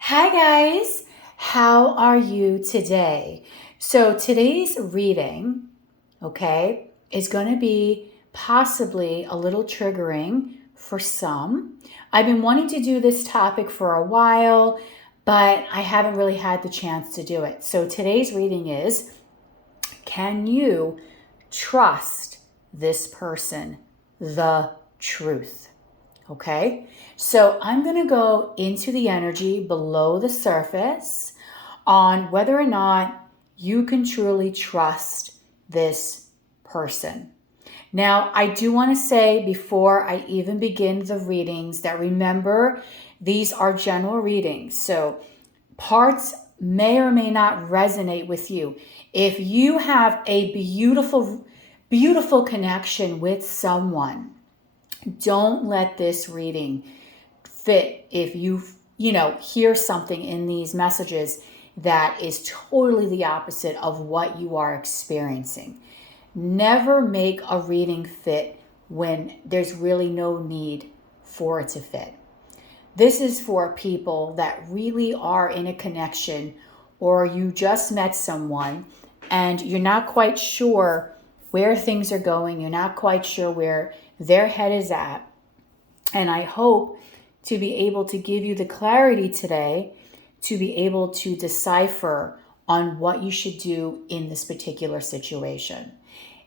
Hi guys, how are you today? So today's reading, is going to be possibly a little triggering for some. I've been wanting to do this topic for a while, but I haven't really had the chance to do it. So today's reading is, can you trust this person, the truth? Okay, so I'm going to go into the energy below the surface on whether or not you can truly trust this person. Now, I do want to say before I even begin the readings that remember, these are general readings. So parts may or may not resonate with you. If you have a beautiful connection with someone, don't let this reading fit if you hear something in these messages that is totally the opposite of what you are experiencing. Never make a reading fit when there's really no need for it to fit. This is for people that really are in a connection, or you just met someone and you're not quite sure where things are going. You're not quite sure where their head is at. And I hope to be able to give you the clarity today to be able to decipher on what you should do in this particular situation.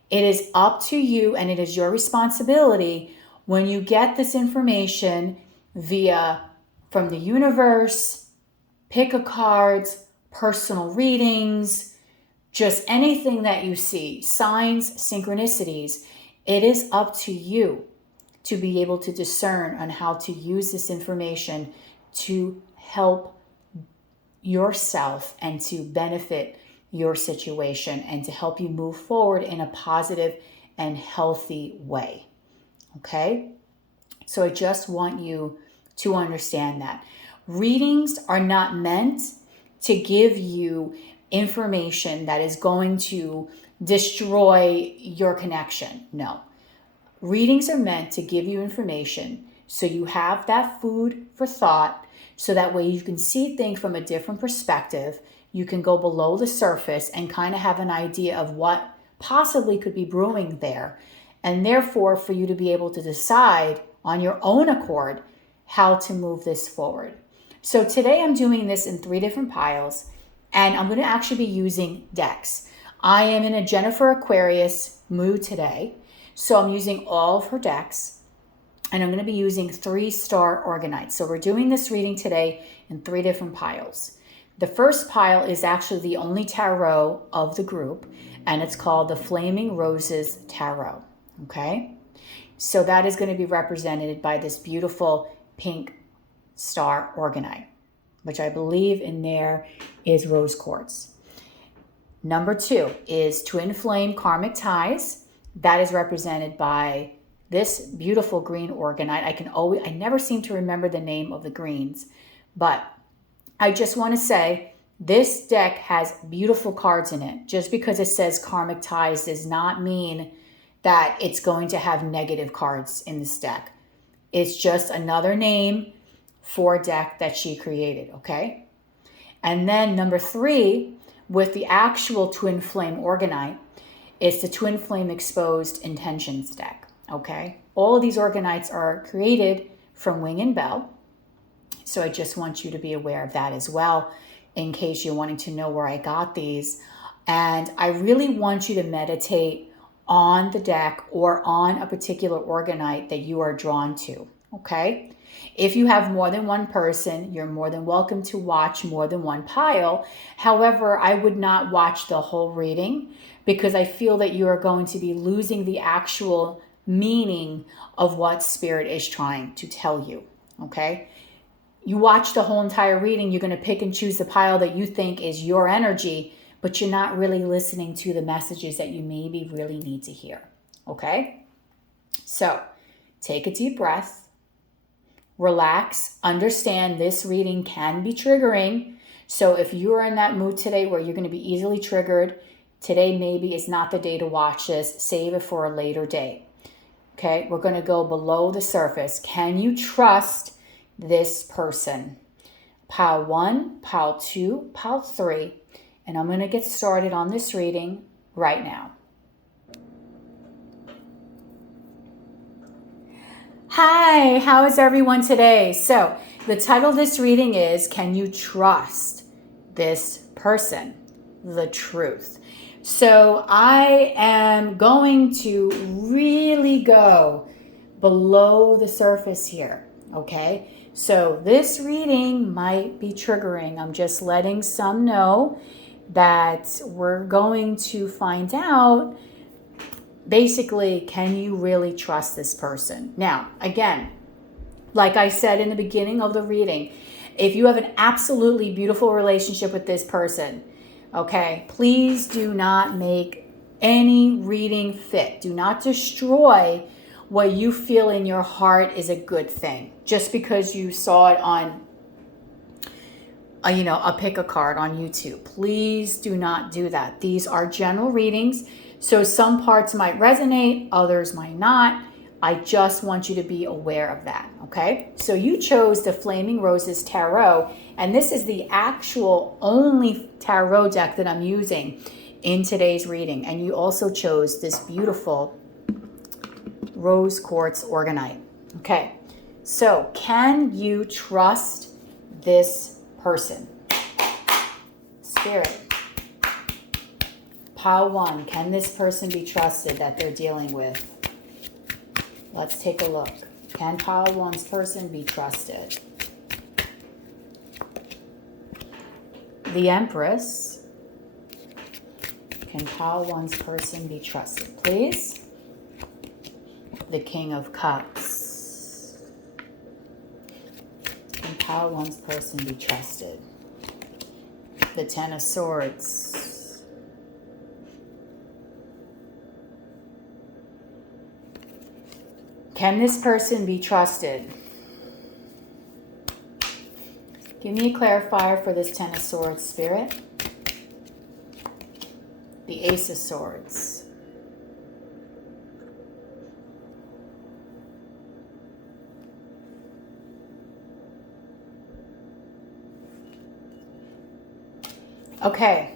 It is up to you, and it is your responsibility when you get this information from the universe, pick a cards, personal readings, just anything that you see, signs, synchronicities. It is up to you to be able to discern on how to use this information to help yourself and to benefit your situation and to help you move forward in a positive and healthy way. Okay? So I just want you to understand that. Readings are not meant to give you information that is going to destroy your connection. No. Readings are meant to give you information so you have that food for thought, so that way you can see things from a different perspective. You can go below the surface and kind of have an idea of what possibly could be brewing there. And therefore, for you to be able to decide on your own accord how to move this forward. So today I'm doing this in 3 different piles, and I'm going to actually be using decks. I am in a Jennifer Aquarius mood today, so I'm using all of her decks, and I'm going to be using 3-star Organite. So we're doing this reading today in 3 different piles. The first pile is actually the only tarot of the group, and it's called the Flaming Roses Tarot. Okay? So that is going to be represented by this beautiful pink star Organite, which I believe in there is rose quartz. Number 2 is Twin Flame Karmic Ties. That is represented by this beautiful green Organite. I never seem to remember the name of the greens, but I just want to say this deck has beautiful cards in it. Just because it says Karmic Ties does not mean that it's going to have negative cards in this deck. It's just another name for a deck that she created, okay? And then number 3, with the actual Twin Flame Organite, it's the Twin Flame Exposed Intentions deck, okay? All of these Organites are created from Wing and Bell. So I just want you to be aware of that as well, in case you're wanting to know where I got these. And I really want you to meditate on the deck or on a particular Organite that you are drawn to, okay? If you have more than one person, you're more than welcome to watch more than one pile. However, I would not watch the whole reading because I feel that you are going to be losing the actual meaning of what Spirit is trying to tell you, okay? You watch the whole entire reading, you're going to pick and choose the pile that you think is your energy, but you're not really listening to the messages that you maybe really need to hear, okay? So take a deep breath, relax, understand this reading can be triggering. So if you're in that mood today where you're going to be easily triggered, today maybe is not the day to watch this. Save it for a later date. Okay, we're going to go below the surface. Can you trust this person? pile 1, pile 2, pile 3, and I'm going to get started on this reading right now. Hi, how is everyone today? So the title of this reading is, Can You Trust This Person? The Truth. So I am going to really go below the surface here, okay? So this reading might be triggering. I'm just letting some know that we're going to find out, basically, can you really trust this person? Now, again, like I said in the beginning of the reading, if you have an absolutely beautiful relationship with this person, okay, please do not make any reading fit. Do not destroy what you feel in your heart is a good thing just because you saw it on a pick a card on YouTube. Please do not do that. These are general readings. So some parts might resonate, others might not. I just want you to be aware of that, okay? So you chose the Flaming Roses Tarot, and this is the actual only tarot deck that I'm using in today's reading. And you also chose this beautiful Rose Quartz Organite. Okay, so can you trust this person? Spirit. Pile 1, can this person be trusted that they're dealing with? Let's take a look. Can pile 1's person be trusted? The Empress. Can pile 1's person be trusted, please? The King of Cups. Can pile 1's person be trusted? The Ten of Swords. Can this person be trusted? Give me a clarifier for this Ten of Swords, Spirit. The Ace of Swords. Okay.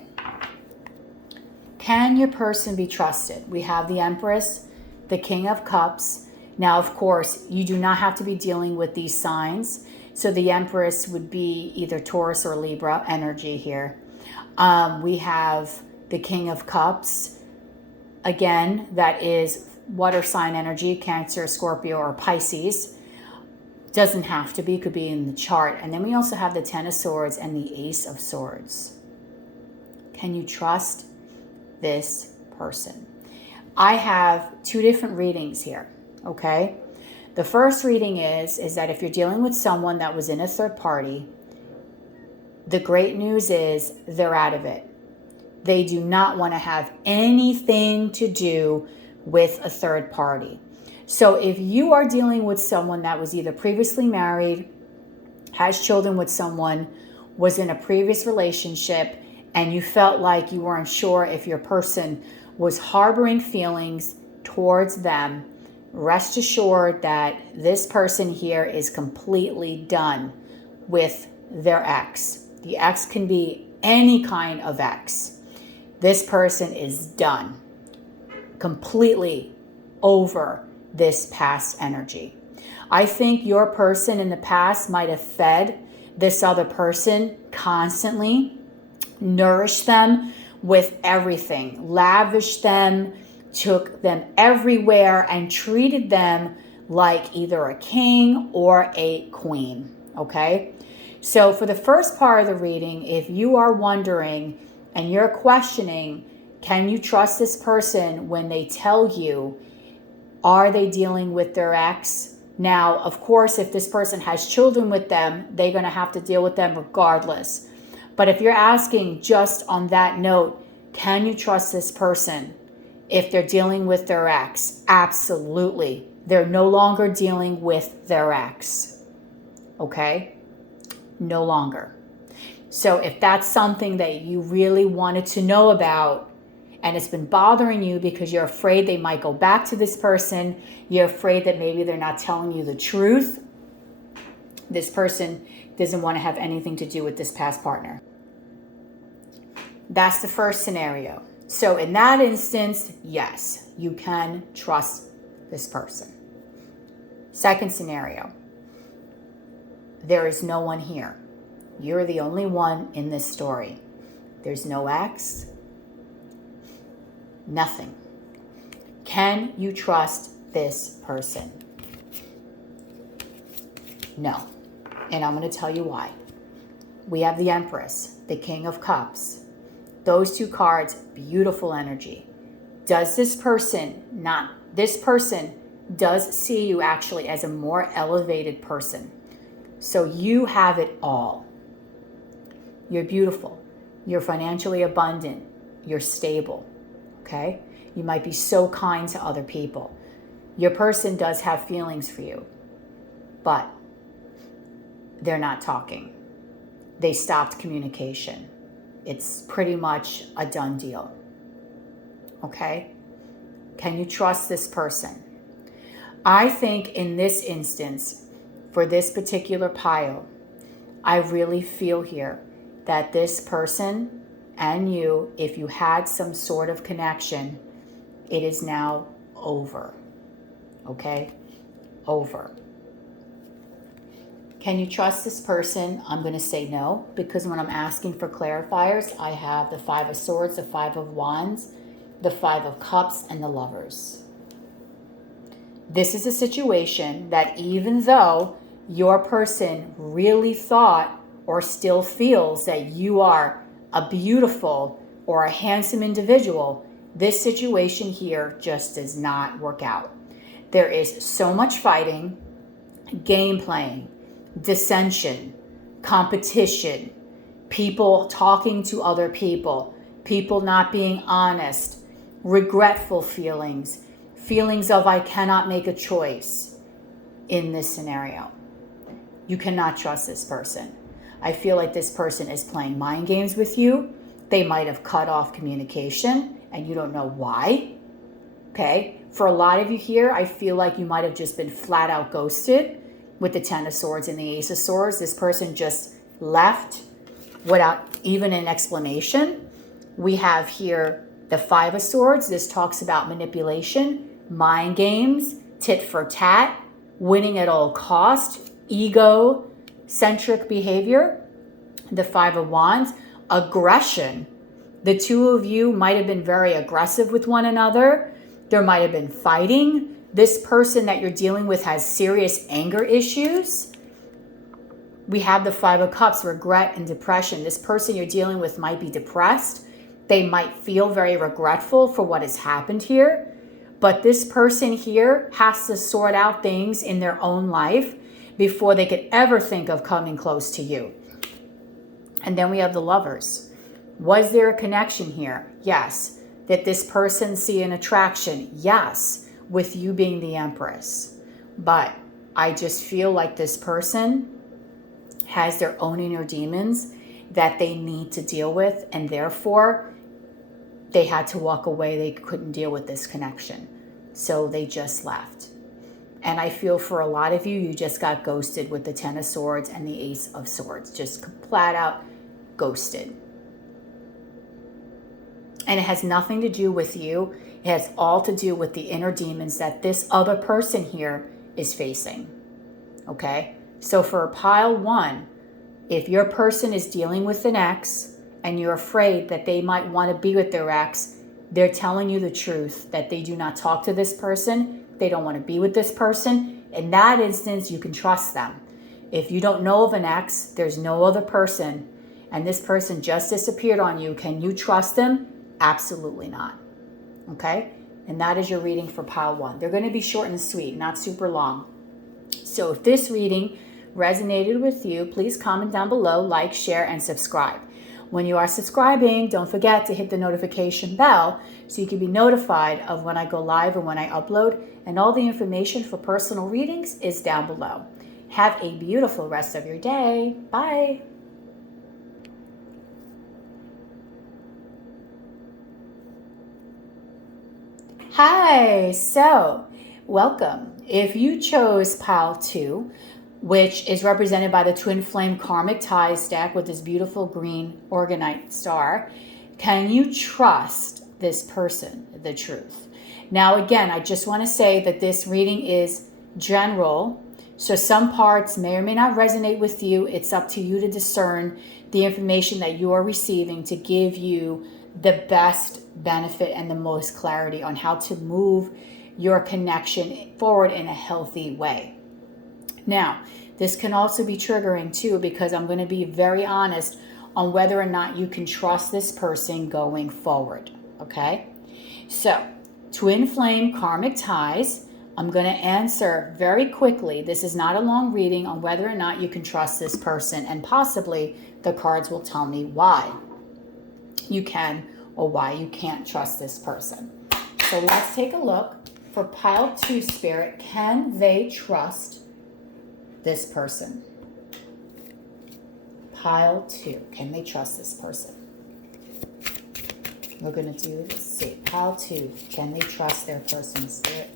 Can your person be trusted? We have the Empress, the King of Cups. Now, of course, you do not have to be dealing with these signs. So the Empress would be either Taurus or Libra energy here. We have the King of Cups. Again, that is water sign energy, Cancer, Scorpio, or Pisces. Doesn't have to be, could be in the chart. And then we also have the Ten of Swords and the Ace of Swords. Can you trust this person? I have 2 different readings here. Okay, the first reading is that if you're dealing with someone that was in a third party, the great news is they're out of it. They do not want to have anything to do with a third party. So if you are dealing with someone that was either previously married, has children with someone, was in a previous relationship, and you felt like you weren't sure if your person was harboring feelings towards them, rest assured that this person here is completely done with their ex. The ex can be any kind of ex. This person is done, completely over this past energy. I think your person in the past might have fed this other person constantly, nourished them with everything, lavished them, took them everywhere, and treated them like either a king or a queen, okay? So for the first part of the reading, if you are wondering and you're questioning, can you trust this person when they tell you, are they dealing with their ex? Now, of course, if this person has children with them, they're going to have to deal with them regardless. But if you're asking just on that note, can you trust this person? If they're dealing with their ex, absolutely. They're no longer dealing with their ex. Okay? No longer. So if that's something that you really wanted to know about and it's been bothering you because you're afraid they might go back to this person, you're afraid that maybe they're not telling you the truth, this person doesn't want to have anything to do with this past partner. That's the first scenario. So in that instance, yes, you can trust this person. Second scenario, there is no one here. You're the only one in this story. There's no ex, nothing. Can you trust this person? No. And I'm going to tell you why. We have the Empress, the King of Cups. Those two cards, beautiful energy. Does this person does see you actually as a more elevated person. So you have it all. You're beautiful. You're financially abundant. You're stable. Okay? You might be so kind to other people. Your person does have feelings for you, but they're not talking. They stopped communication. It's pretty much a done deal. Okay? Can you trust this person? I think in this instance, for this particular pile, I really feel here that this person and you, if you had some sort of connection, it is now over. Okay? Over. Can you trust this person? I'm going to say no, because when I'm asking for clarifiers, I have the Five of Swords, the Five of Wands, the Five of Cups, and the Lovers. This is a situation that even though your person really thought or still feels that you are a beautiful or a handsome individual, this situation here just does not work out. There is so much fighting, game playing, dissension, competition, people talking to other people, people not being honest, regretful feelings, feelings of I cannot make a choice in this scenario. You cannot trust this person. I feel like this person is playing mind games with you. They might have cut off communication and you don't know why. Okay? For a lot of you here, I feel like you might have just been flat out ghosted. With the Ten of Swords and the Ace of Swords, this person just left without even an explanation. We have here the Five of Swords. This talks about manipulation, mind games, tit for tat, winning at all cost, ego-centric behavior. The Five of Wands, aggression. The two of you might have been very aggressive with one another. There might have been fighting. This person that you're dealing with has serious anger issues. We have the Five of Cups, regret and depression. This person you're dealing with might be depressed. They might feel very regretful for what has happened here. But this person here has to sort out things in their own life before they could ever think of coming close to you. And then we have the Lovers. Was there a connection here? Yes. Did this person see an attraction? Yes. With you being the Empress. But I just feel like this person has their own inner demons that they need to deal with, and therefore they had to walk away. They couldn't deal with this connection. So they just left. And I feel for a lot of you, you just got ghosted with the Ten of Swords and the Ace of Swords. Just flat out ghosted. And it has nothing to do with you. It has all to do with the inner demons that this other person here is facing. Okay? So for pile one, if your person is dealing with an ex and you're afraid that they might want to be with their ex, they're telling you the truth that they do not talk to this person. They don't want to be with this person. In that instance, you can trust them. If you don't know of an ex, there's no other person, and this person just disappeared on you, can you trust them? Absolutely not. Okay? And that is your reading for pile one. They're going to be short and sweet, not super long. So if this reading resonated with you, please comment down below, like, share, and subscribe. When you are subscribing, don't forget to hit the notification bell so you can be notified of when I go live and when I upload. And all the information for personal readings is down below. Have a beautiful rest of your day. Bye. Hi, so welcome. If you chose pile two, which is represented by the twin flame karmic ties deck with this beautiful green organite star. Can you trust this person, the truth? Now, again, I just want to say that this reading is general, so some parts may or may not resonate with you. It's up to you to discern the information that you are receiving to give you the best benefit and the most clarity on how to move your connection forward in a healthy way. Now, this can also be triggering too, because I'm going to be very honest on whether or not you can trust this person going forward. Okay? So, twin flame karmic ties. I'm going to answer very quickly. This is not a long reading on whether or not you can trust this person, and possibly the cards will tell me why you can or why you can't trust this person. So let's take a look for pile 2 spirit. Can they trust this person? Pile 2. Can they trust this person? We're going to do, let's see, pile 2. Can they trust their person, spirit?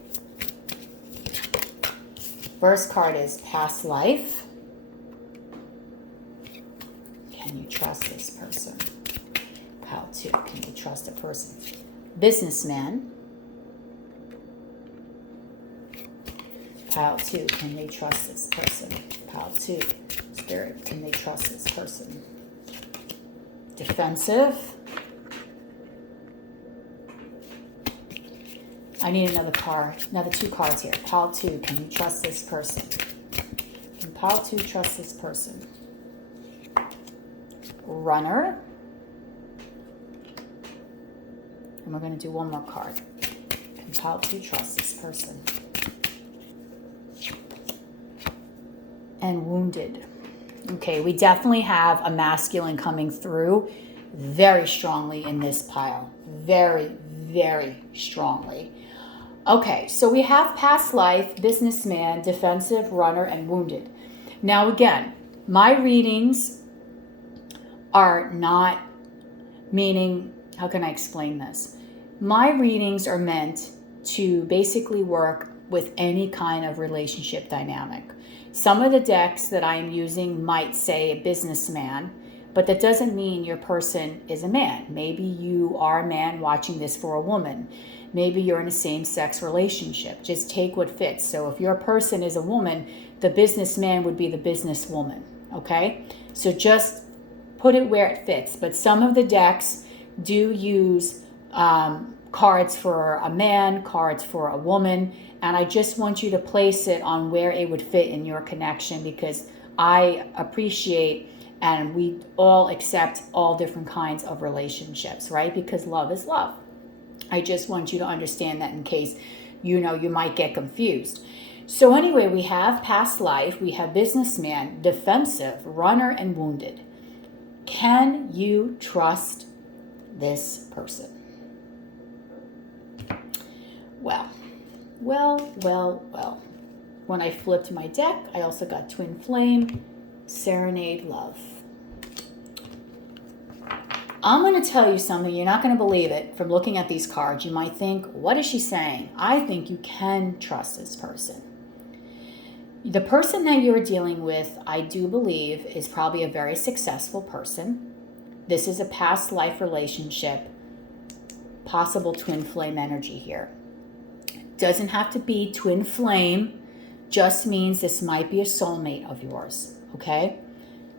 First card is past life. Can you trust this person? Pile 2. Can you trust a person? Businessman. Pile 2. Can they trust this person? Pile 2. Spirit. Can they trust this person? Defensive. I need another card. Another 2 cards here. Pile 2. Can you trust this person? Can pile 2 trust this person? Runner. And we're going to do one more card. Can pile 2 trust this person? And wounded. Okay, we definitely have a masculine coming through very strongly in this pile. Very, very strongly. Okay, so we have past life, businessman, defensive, runner, and wounded. Now again, my readings are not meaning, how can I explain this? My readings are meant to basically work with any kind of relationship dynamic. Some of the decks that I am using might say a businessman, but that doesn't mean your person is a man. Maybe you are a man watching this for a woman. Maybe you're in a same-sex relationship. Just take what fits. So if your person is a woman, the businessman would be the businesswoman, okay? So just put it where it fits. But some of the decks do use cards for a man, cards for a woman, and I just want you to place it on where it would fit in your connection, because I appreciate and we all accept all different kinds of relationships, right? Because love is love. I just want you to understand that in case you might get confused. So anyway, we have past life, we have businessman, defensive, runner, and wounded. Can you trust this person? Well. When I flipped my deck, I also got twin flame, serenade, love. I'm going to tell you something. You're not going to believe it from looking at these cards. You might think, what is she saying? I think you can trust this person. The person that you're dealing with, I do believe, is probably a very successful person. This is a past life relationship, possible twin flame energy here. Doesn't have to be twin flame, just means this might be a soulmate of yours, okay?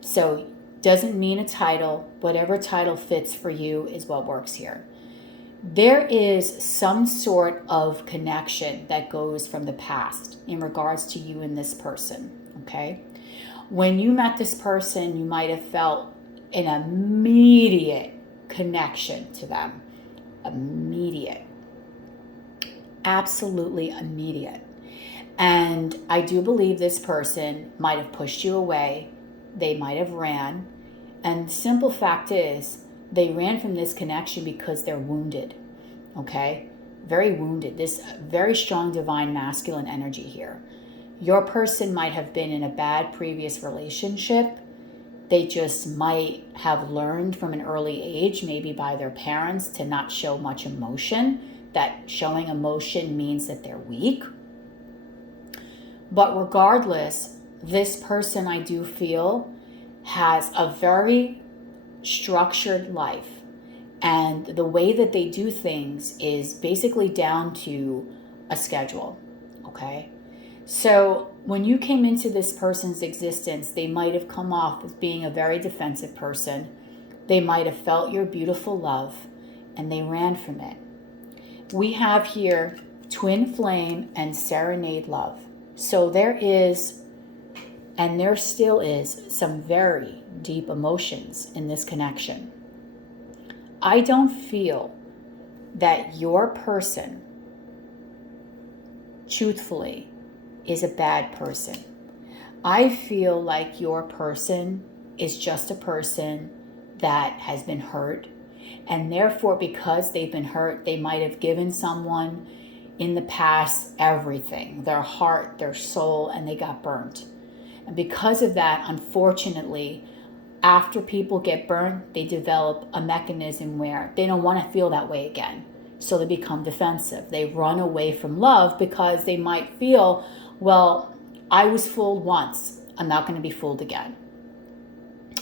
So doesn't mean a title. Whatever title fits for you is what works here. There is some sort of connection that goes from the past in regards to you and this person, okay? When you met this person, you might have felt an immediate connection to them. Immediate. Absolutely immediate. And I do believe this person might have pushed you away. They might have ran. And the simple fact is, they ran from this connection because they're wounded. Okay? Very wounded. This very strong divine masculine energy here. Your person might have been in a bad previous relationship. They just might have learned from an early age, maybe by their parents, to not show much emotion. That showing emotion means that they're weak. But regardless, this person, I do feel, has a very structured life. And the way that they do things is basically down to a schedule, okay? So when you came into this person's existence, they might have come off as being a very defensive person. They might have felt your beautiful love, and they ran from it. We have here twin flame and serenade love. So there is, and there still is, some very deep emotions in this connection. I don't feel that your person, truthfully, is a bad person. I feel like your person is just a person that has been hurt, and therefore, because they've been hurt, they might have given someone in the past everything, their heart, their soul, and they got burnt. And because of that, unfortunately, after people get burnt, they develop a mechanism where they don't want to feel that way again. So they become defensive. They run away from love because they might feel, well, I was fooled once. I'm not going to be fooled again.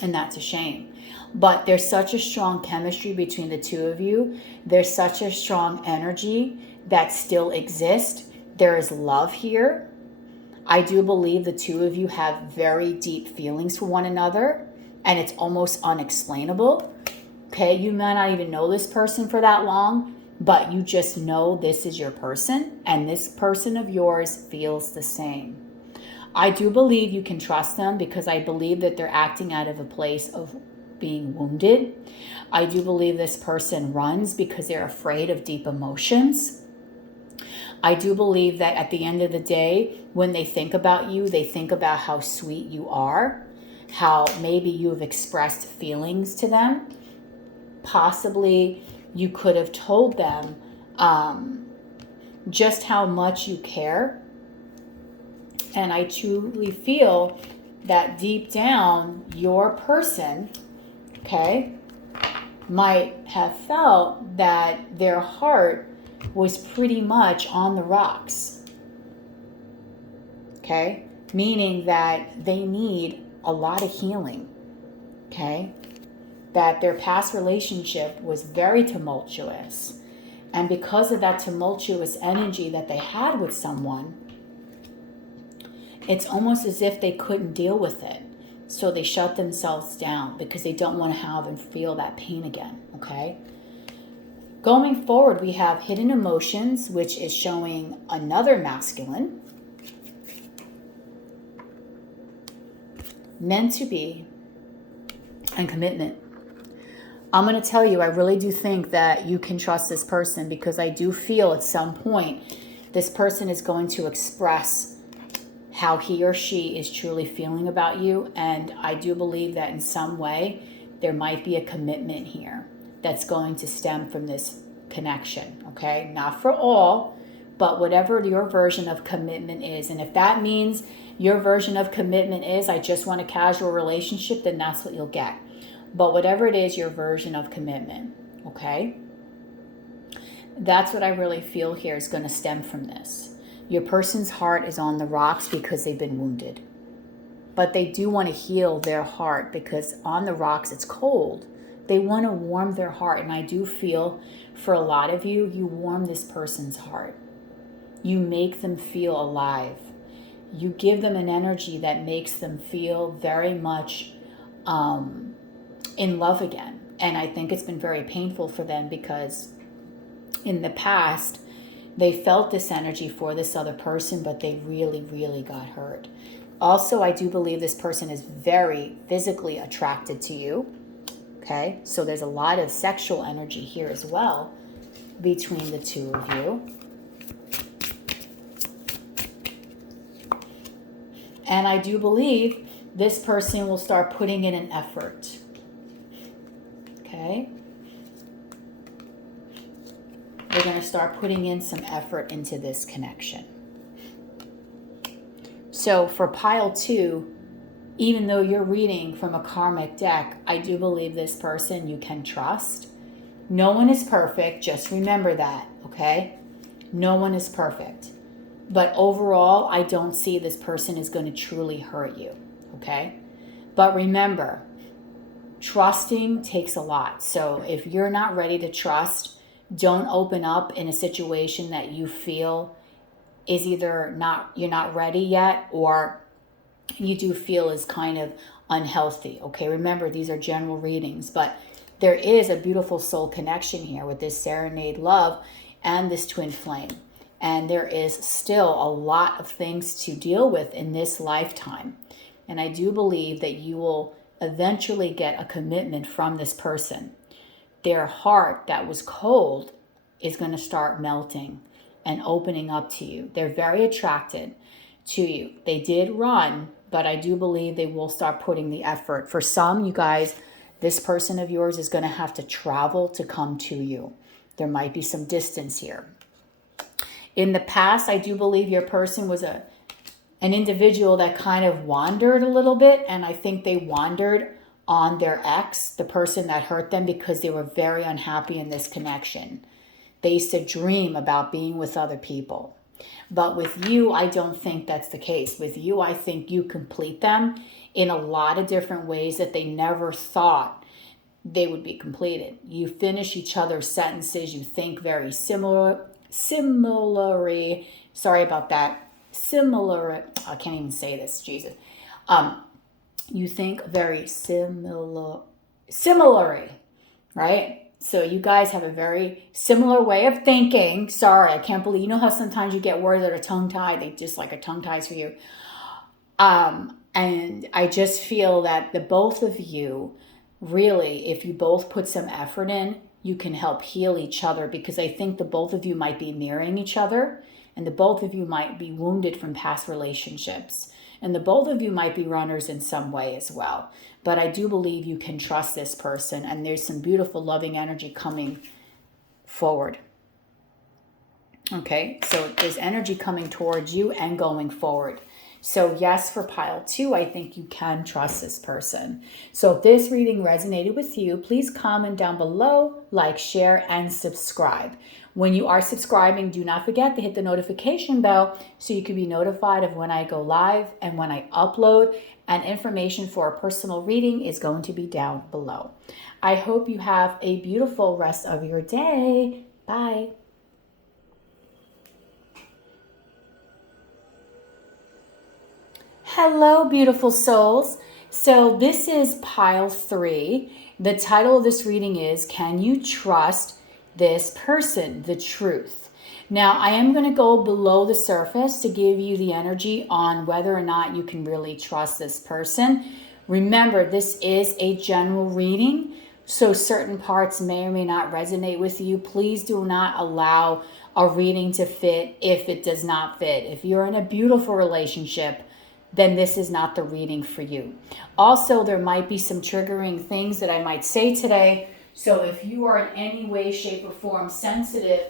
And that's a shame. But there's such a strong chemistry between the two of you. There's such a strong energy that still exists. There is love here. I do believe the two of you have very deep feelings for one another, and it's almost unexplainable. Okay, you might not even know this person for that long, but you just know this is your person, and this person of yours feels the same. I do believe you can trust them because I believe that they're acting out of a place of being wounded. I do believe this person runs because they're afraid of deep emotions. I do believe that at the end of the day, when they think about you, they think about how sweet you are, how maybe you have expressed feelings to them. Possibly you could have told them just how much you care. And I truly feel that deep down, your person, okay, might have felt that their heart was pretty much on the rocks. Okay? Meaning that they need a lot of healing. Okay? That their past relationship was very tumultuous. And because of that tumultuous energy that they had with someone, it's almost as if they couldn't deal with it. So they shut themselves down because they don't want to have and feel that pain again. Okay? Going forward, we have hidden emotions, which is showing another masculine. Meant to be, and commitment. I'm going to tell you, I really do think that you can trust this person because I do feel at some point this person is going to express how he or she is truly feeling about you. And I do believe that in some way there might be a commitment here that's going to stem from this connection, okay? Not for all, but whatever your version of commitment is. And if that means your version of commitment is, I just want a casual relationship, then that's what you'll get. But whatever it is, your version of commitment, okay? That's what I really feel here is going to stem from this. Your person's heart is on the rocks because they've been wounded. But they do want to heal their heart because on the rocks it's cold. They want to warm their heart. And I do feel for a lot of you, you warm this person's heart. You make them feel alive. You give them an energy that makes them feel very much in love again. And I think it's been very painful for them because in the past, they felt this energy for this other person, but they really, really got hurt. Also, I do believe this person is very physically attracted to you. Okay, so there's a lot of sexual energy here as well between the two of you. And I do believe this person will start putting in an effort. Okay? They're going to start putting in some effort into this connection. So for pile 2, even though you're reading from a karmic deck, I do believe this person you can trust. No one is perfect. Just remember that, okay? No one is perfect. But overall, I don't see this person is going to truly hurt you, okay? But remember, trusting takes a lot. So if you're not ready to trust, don't open up in a situation that you feel is either you're not ready yet, or you do feel is kind of unhealthy, okay? Remember, these are general readings, but there is a beautiful soul connection here with this serenade love and this twin flame. And there is still a lot of things to deal with in this lifetime. And I do believe that you will eventually get a commitment from this person. Their heart that was cold is going to start melting and opening up to you. They're very attracted to you. They did run, but I do believe they will start putting the effort. For some, you guys, this person of yours is going to have to travel to come to you. There might be some distance here. In the past, I do believe your person was an individual that kind of wandered a little bit, and I think they wandered on their ex, the person that hurt them, because they were very unhappy in this connection. They used to dream about being with other people. But with you, I don't think that's the case. With you, I think you complete them in a lot of different ways that they never thought they would be completed. You finish each other's sentences. You think very similarly. Sorry about that. Similar. I can't even say this. Jesus. You think very similarly, right? So you guys have a very similar way of thinking. Sorry, I can't believe, you know how sometimes you get words that are tongue-tied, they just like a tongue-ties for you. And I just feel that the both of you, really, if you both put some effort in, you can help heal each other, because I think the both of you might be mirroring each other, and the both of you might be wounded from past relationships. And the both of you might be runners in some way as well. But I do believe you can trust this person, and there's some beautiful loving energy coming forward. Okay, so there's energy coming towards you and going forward. So yes, for pile 2, I think you can trust this person. So if this reading resonated with you, please comment down below, like, share, and subscribe. When you are subscribing, do not forget to hit the notification bell so you can be notified of when I go live and when I upload. And information for a personal reading is going to be down below. I hope you have a beautiful rest of your day. Bye. Hello, beautiful souls. So this is pile 3. The title of this reading is, Can You Trust This Person? The Truth. Now, I am going to go below the surface to give you the energy on whether or not you can really trust this person. Remember, this is a general reading, so certain parts may or may not resonate with you. Please do not allow a reading to fit if it does not fit. If you're in a beautiful relationship, then this is not the reading for you. Also, there might be some triggering things that I might say today. So if you are in any way, shape, or form sensitive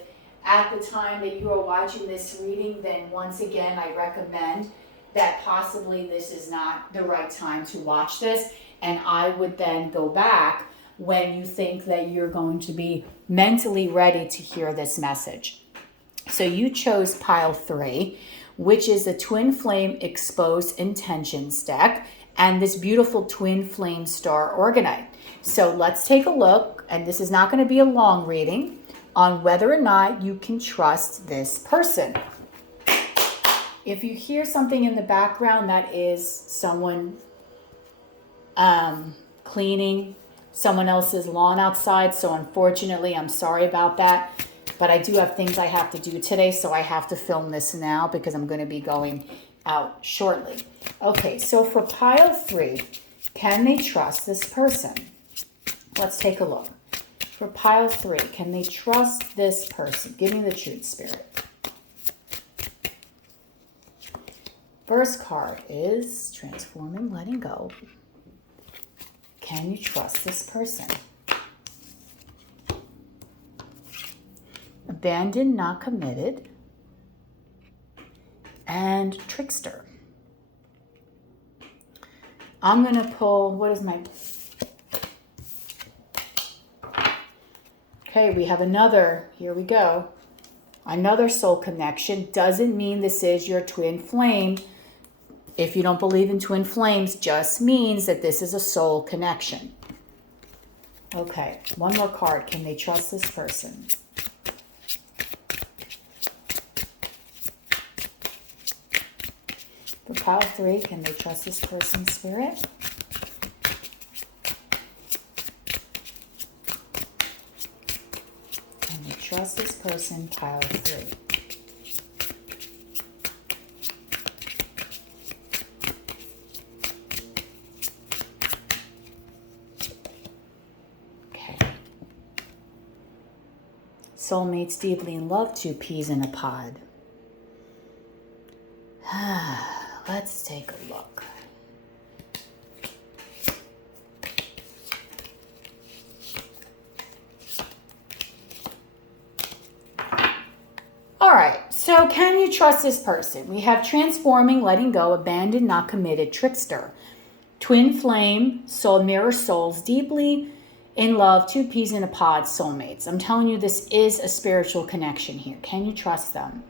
at the time that you are watching this reading, then once again, I recommend that possibly this is not the right time to watch this. And I would then go back when you think that you're going to be mentally ready to hear this message. So you chose pile 3, which is a Twin Flame Exposed Intentions deck and this beautiful Twin Flame Star Organite. So let's take a look, and this is not going to be a long reading, on whether or not you can trust this person. If you hear something in the background, that is someone cleaning someone else's lawn outside. So unfortunately, I'm sorry about that. But I do have things I have to do today, so I have to film this now because I'm going to be going out shortly. Okay, so for pile 3, can they trust this person? Let's take a look. For pile 3, can they trust this person? Give me the truth, Spirit. First card is Transforming, Letting Go. Can you trust this person? Abandoned, Not Committed, and Trickster. I'm going to pull, what is my... Okay, we have another. Here we go. Another soul connection doesn't mean this is your twin flame. If you don't believe in twin flames, just means that this is a soul connection. Okay, one more card. Can they trust this person? For pile 3, can they trust this person, Spirit? Can they trust this person, pile 3? Soulmates deeply in love, 2 peas in a pod. Let's take a look. All right, so can you trust this person? We have transforming, letting go, abandoned, not committed, trickster. Twin flame, soul, mirror souls, deeply in love, 2 peas in a pod, soulmates. I'm telling you, this is a spiritual connection here. Can you trust them?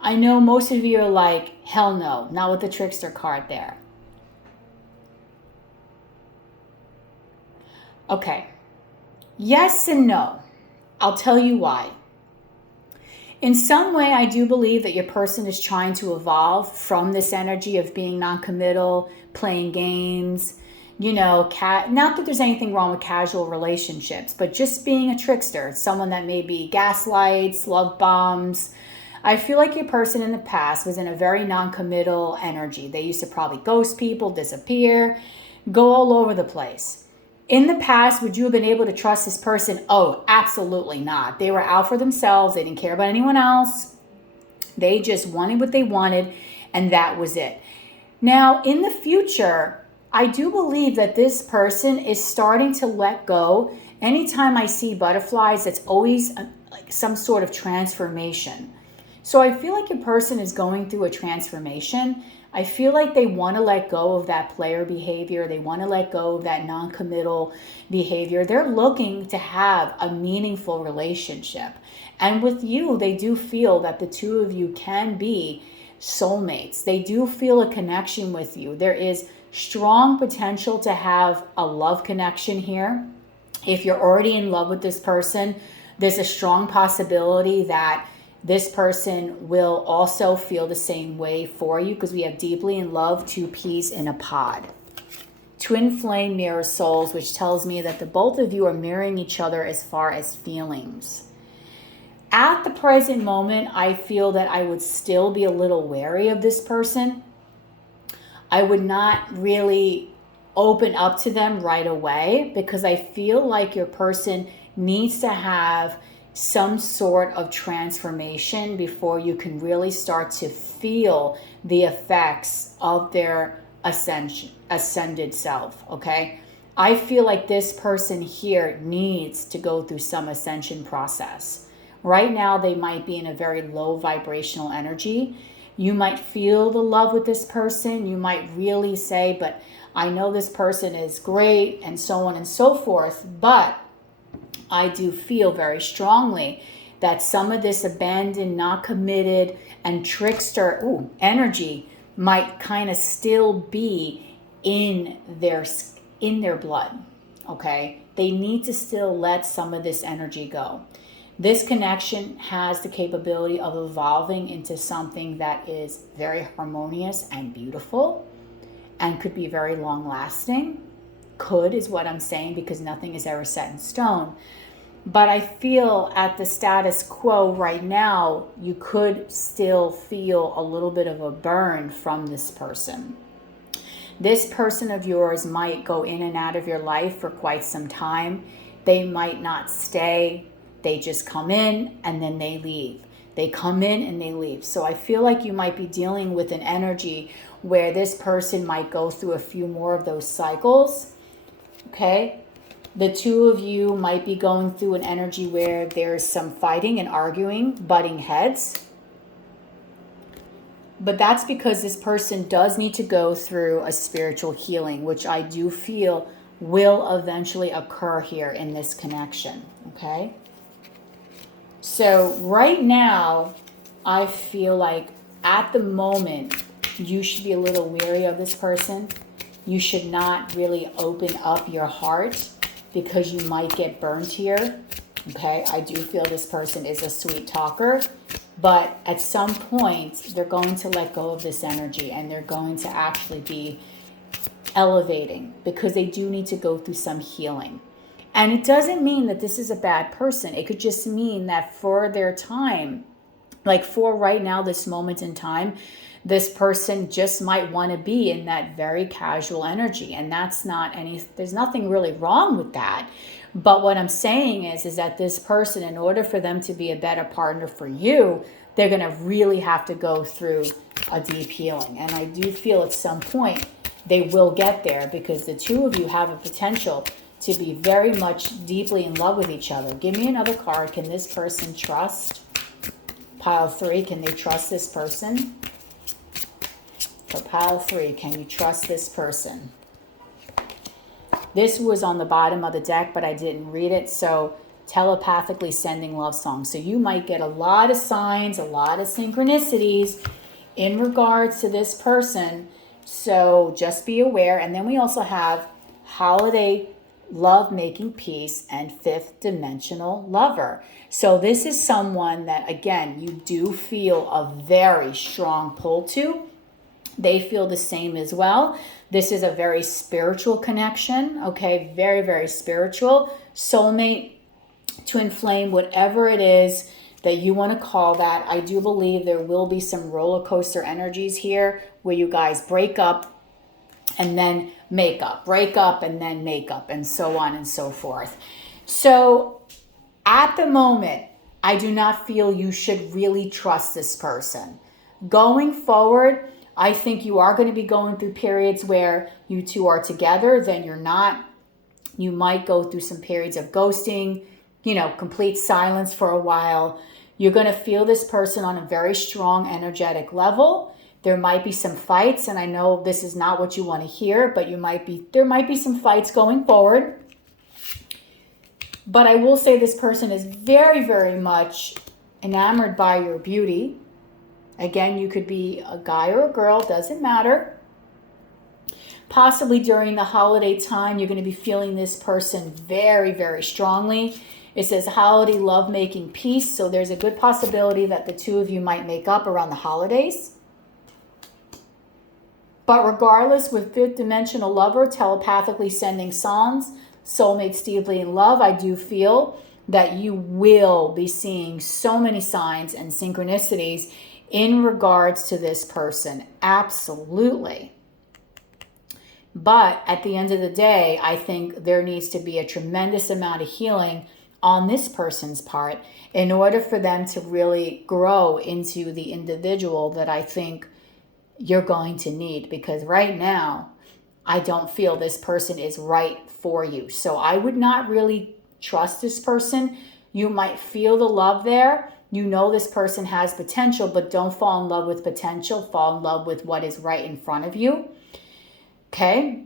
I know most of you are like, hell no, not with the trickster card there. Okay. Yes and no. I'll tell you why. In some way, I do believe that your person is trying to evolve from this energy of being non-committal, playing games, you know, not that there's anything wrong with casual relationships, but just being a trickster, someone that maybe gaslights, love bombs. I feel like your person in the past was in a very non-committal energy. They used to probably ghost people, disappear, go all over the place. In the past, would you have been able to trust this person? Oh, absolutely not. They were out for themselves. They didn't care about anyone else. They just wanted what they wanted, and that was it. Now, in the future, I do believe that this person is starting to let go. Anytime I see butterflies, it's always like some sort of transformation. So I feel like your person is going through a transformation. I feel like they want to let go of that player behavior. They want to let go of that non-committal behavior. They're looking to have a meaningful relationship. And with you, they do feel that the two of you can be soulmates. They do feel a connection with you. There is strong potential to have a love connection here. If you're already in love with this person, there's a strong possibility that this person will also feel the same way for you, because we have deeply in love, 2 peas in a pod. Twin flame mirror souls, which tells me that the both of you are mirroring each other as far as feelings. At the present moment, I feel that I would still be a little wary of this person. I would not really open up to them right away, because I feel like your person needs to have some sort of transformation before you can really start to feel the effects of their ascended self, okay? I feel like this person here needs to go through some ascension process. Right now, they might be in a very low vibrational energy. You might feel the love with this person. You might really say, but I know this person is great, and so on and so forth, but I do feel very strongly that some of this abandoned, not committed, and trickster energy might kind of still be in their blood, okay? They need to still let some of this energy go. This connection has the capability of evolving into something that is very harmonious and beautiful and could be very long-lasting. Could is what I'm saying, because nothing is ever set in stone. But I feel at the status quo right now, you could still feel a little bit of a burn from this person. This person of yours might go in and out of your life for quite some time. They might not stay. They just come in and then they leave. They come in and they leave. So I feel like you might be dealing with an energy where this person might go through a few more of those cycles. Okay? The two of you might be going through an energy where there's some fighting and arguing, butting heads. But that's because this person does need to go through a spiritual healing, which I do feel will eventually occur here in this connection, okay? So right now, I feel like at the moment, you should be a little weary of this person. You should not really open up your heart because you might get burned here, okay? I do feel this person is a sweet talker, but at some point, they're going to let go of this energy and they're going to actually be elevating because they do need to go through some healing. And it doesn't mean that this is a bad person. It could just mean that for their time, like for right now, this moment in time, this person just might want to be in that very casual energy. And that's not there's nothing really wrong with that. But what I'm saying is that this person, in order for them to be a better partner for you, they're going to really have to go through a deep healing. And I do feel at some point they will get there because the two of you have a potential to be very much deeply in love with each other. Give me another card. Can this person trust? Pile 3, can they trust this person? For pile 3, can you trust this person? This was on the bottom of the deck, but I didn't read it. So telepathically sending love songs. So you might get a lot of signs, a lot of synchronicities in regards to this person. So just be aware. And then we also have holiday love making peace and fifth dimensional lover. So this is someone that, again, you do feel a very strong pull to. They feel the same as well. This is a very spiritual connection, okay? Very, very spiritual. Soulmate, twin flame, whatever it is that you want to call that. I do believe there will be some roller coaster energies here where you guys break up and then make up, break up and then make up, and so on and so forth. So at the moment, I do not feel you should really trust this person. Going forward, I think you are going to be going through periods where you two are together, then you're not. You might go through some periods of ghosting, complete silence for a while. You're going to feel this person on a very strong energetic level. There might be some fights, and I know this is not what you want to hear, but there might be some fights going forward. But I will say this person is very, very much enamored by your beauty. Again, you could be a guy or a girl, doesn't matter. Possibly during the holiday time, you're going to be feeling this person very, very strongly. It says holiday love making peace, so there's a good possibility that the two of you might make up around the holidays. But regardless, with fifth dimensional lover, telepathically sending songs, soulmates deeply in love, I do feel that you will be seeing so many signs and synchronicities in regards to this person. Absolutely. But at the end of the day, I think there needs to be a tremendous amount of healing on this person's part in order for them to really grow into the individual that I think you're going to need. Because right now, I don't feel this person is right for you. So I would not really trust this person. You might feel the love there. You know this person has potential, but don't fall in love with potential. Fall in love with what is right in front of you. Okay?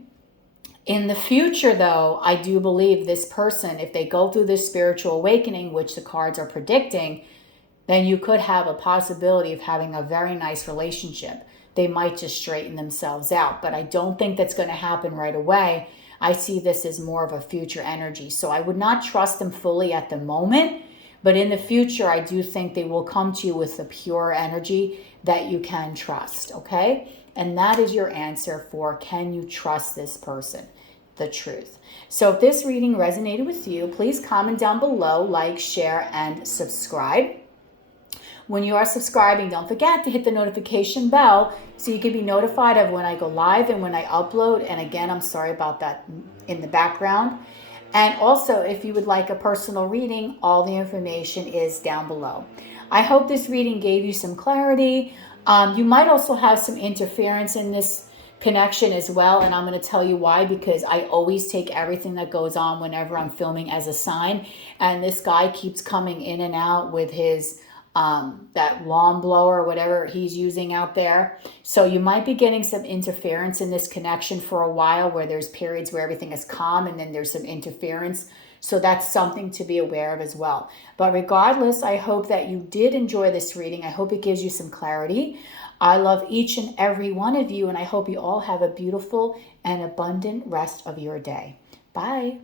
In the future, though, I do believe this person, if they go through this spiritual awakening, which the cards are predicting, then you could have a possibility of having a very nice relationship. They might just straighten themselves out, but I don't think that's going to happen right away. I see this as more of a future energy. So I would not trust them fully at the moment, but in the future, I do think they will come to you with a pure energy that you can trust, okay? And that is your answer for, can you trust this person? The truth. So if this reading resonated with you, please comment down below, like, share, and subscribe. When you are subscribing, don't forget to hit the notification bell so you can be notified of when I go live and when I upload. And again, I'm sorry about that in the background. And also, if you would like a personal reading, all the information is down below. I hope this reading gave you some clarity. You might also have some interference in this connection as well, and I'm going to tell you why, because I always take everything that goes on whenever I'm filming as a sign, and this guy keeps coming in and out with his that lawn blower or whatever he's using out there. So you might be getting some interference in this connection for a while, where there's periods where everything is calm and then there's some interference. So that's something to be aware of as well. But regardless, I hope that you did enjoy this reading. I hope it gives you some clarity. I love each and every one of you, and I hope you all have a beautiful and abundant rest of your day. Bye.